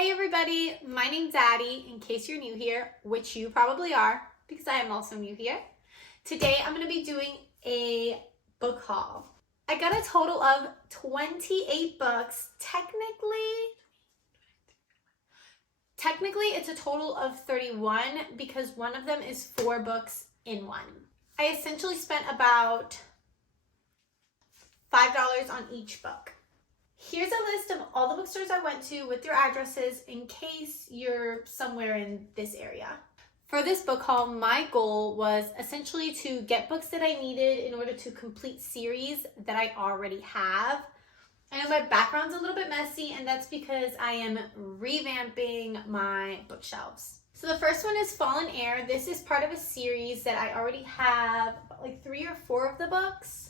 Hey everybody, my name's Addie, in case you're new here, which you probably are, because I am also new here. Today I'm going to be doing a book haul. I got a total of 28 books. Technically it's a total of 31 because one of them is 4 books in one. I essentially spent about $5 on each book. Here's a list of all the bookstores I went to with their addresses in case you're somewhere in this area. For this book haul, my goal was essentially to get books that I needed in order to complete series that I already have. I know my background's a little bit messy, and that's because I am revamping my bookshelves. So the first one is Fallen Air. This is part of a series that I already have like 3 or 4 of the books.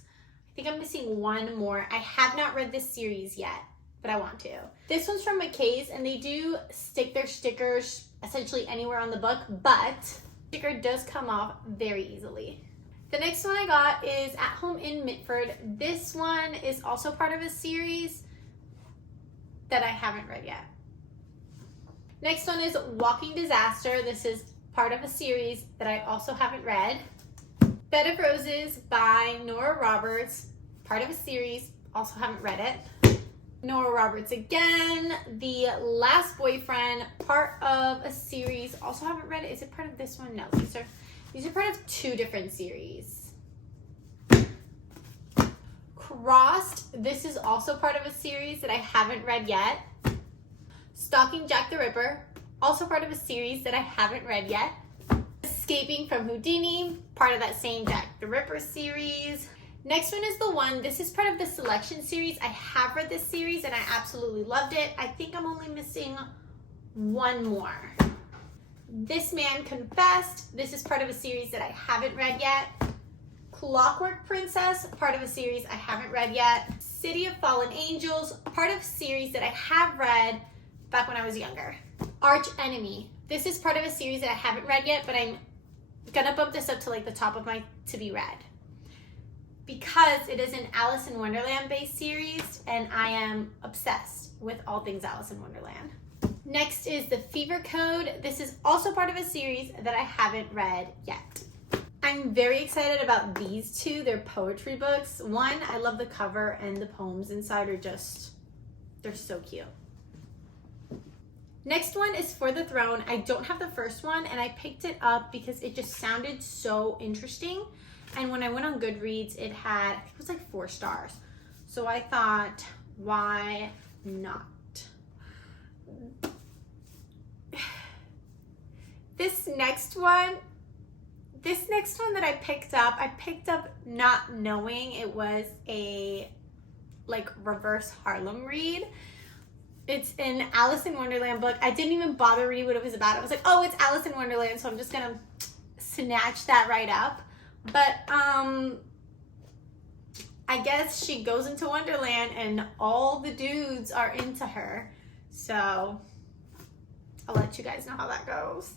I think I'm missing one more. I have not read this series yet, but I want to. This one's from Mckay's, and they do stick their stickers essentially anywhere on the book, but the sticker does come off very easily. The next one I got is At Home in Mitford. This one is also part of a series that I haven't read yet. Next one is Walking Disaster. This is part of a series that I also haven't read. Bed of Roses by Nora Roberts, part of a series, also haven't read it. Nora Roberts again, The Last Boyfriend, part of a series, also haven't read it. Is it part of this one? No, these are part of 2 different series. Crossed, this is also part of a series that I haven't read yet. Stalking Jack the Ripper, also part of a series that I haven't read yet. Escaping from Houdini, part of that same Jack the Ripper series. Next one is The One. This is part of the Selection series. I have read this series and I absolutely loved it. I think I'm only missing one more. This Man Confessed. This is part of a series that I haven't read yet. Clockwork Princess, part of a series I haven't read yet. City of Fallen Angels, part of a series that I have read back when I was younger. Arch Enemy. This is part of a series that I haven't read yet, but I'm gonna bump this up to like the top of my to be read because it is an Alice in Wonderland based series and I am obsessed with all things Alice in Wonderland. Next is The Fever Code. This is also part of a series that I haven't read yet. I'm very excited about these 2. They're poetry books. One, I love the cover, and the poems inside are just, they're so cute. Next one is For the Throne. I don't have the first one, and I picked it up because it just sounded so interesting. And when I went on Goodreads, it was like 4 stars. So I thought, why not? This next one that I picked up not knowing it was a like reverse Harlem read. It's an Alice in Wonderland book. I didn't even bother reading what it was about. I was like, oh, it's Alice in Wonderland, so I'm just gonna snatch that right up. But I guess she goes into Wonderland and all the dudes are into her. So I'll let you guys know how that goes.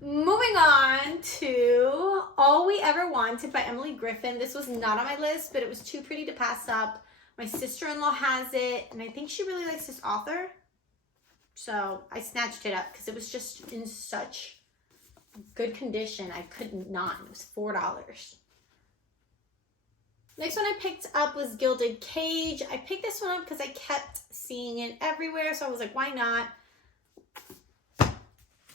Moving on to All We Ever Wanted by Emily Griffin. This was not on my list, but it was too pretty to pass up. My sister-in-law has it, and I think she really likes this author. So I snatched it up because it was just in such good condition. I couldn't not. It was $4. Next one I picked up was Gilded Cage. I picked this one up because I kept seeing it everywhere, so I was like, why not?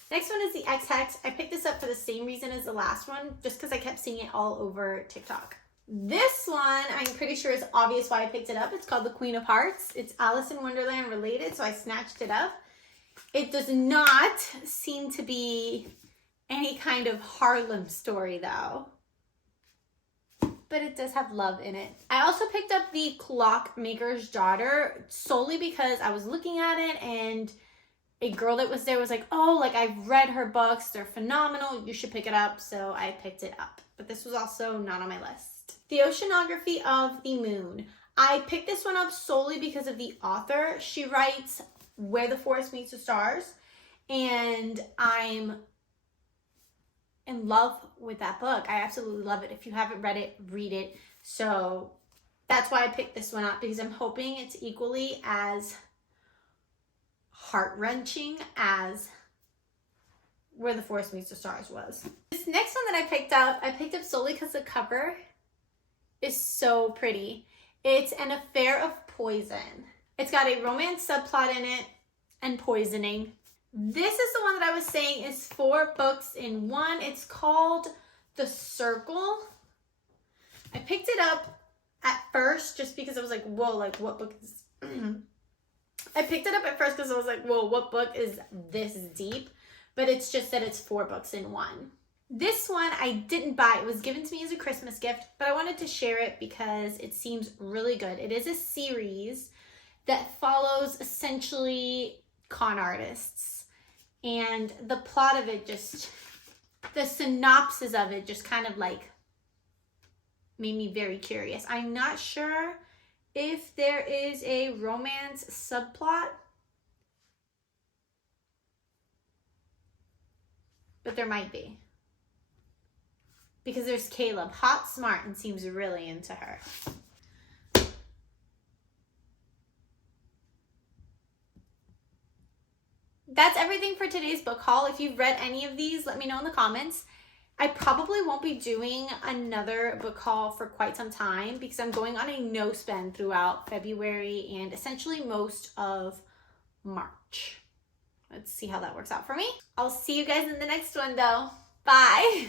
Next one is The X-Hex. I picked this up for the same reason as the last one, just because I kept seeing it all over TikTok. This one, I'm pretty sure is obvious why I picked it up. It's called The Queen of Hearts. It's Alice in Wonderland related, so I snatched it up. It does not seem to be any kind of Harlem story, though. But it does have love in it. I also picked up The Clockmaker's Daughter solely because I was looking at it and a girl that was there was like, oh, like I've read her books. They're phenomenal. You should pick it up. So I picked it up. But this was also not on my list. The Oceanography of the Moon. I picked this one up solely because of the author. She writes Where the Forest Meets the Stars. And I'm in love with that book. I absolutely love it. If you haven't read it, read it. So that's why I picked this one up, because I'm hoping it's equally as heart-wrenching as Where the Forest Meets the Stars was. This next one that I picked up solely because the cover is so pretty. It's An Affair of Poison. It's got a romance subplot in it and poisoning. This is the one that I was saying is 4 books in one. It's called The Circle. I picked it up at first just because I was like, whoa, like what book is... I picked it up at first because I was like, whoa, what book is this deep? But it's just that it's 4 books in one. This one I didn't buy. It was given to me as a Christmas gift, but I wanted to share it because it seems really good. It is a series that follows essentially con artists. And the plot of it just, the synopsis of it just kind of like made me very curious. I'm not sure if there is a romance subplot, but there might be. Because there's Caleb, hot, smart, and seems really into her. That's everything for today's book haul. If you've read any of these, let me know in the comments. I probably won't be doing another book haul for quite some time because I'm going on a no spend throughout February and essentially most of March. Let's see how that works out for me. I'll see you guys in the next one though. Bye.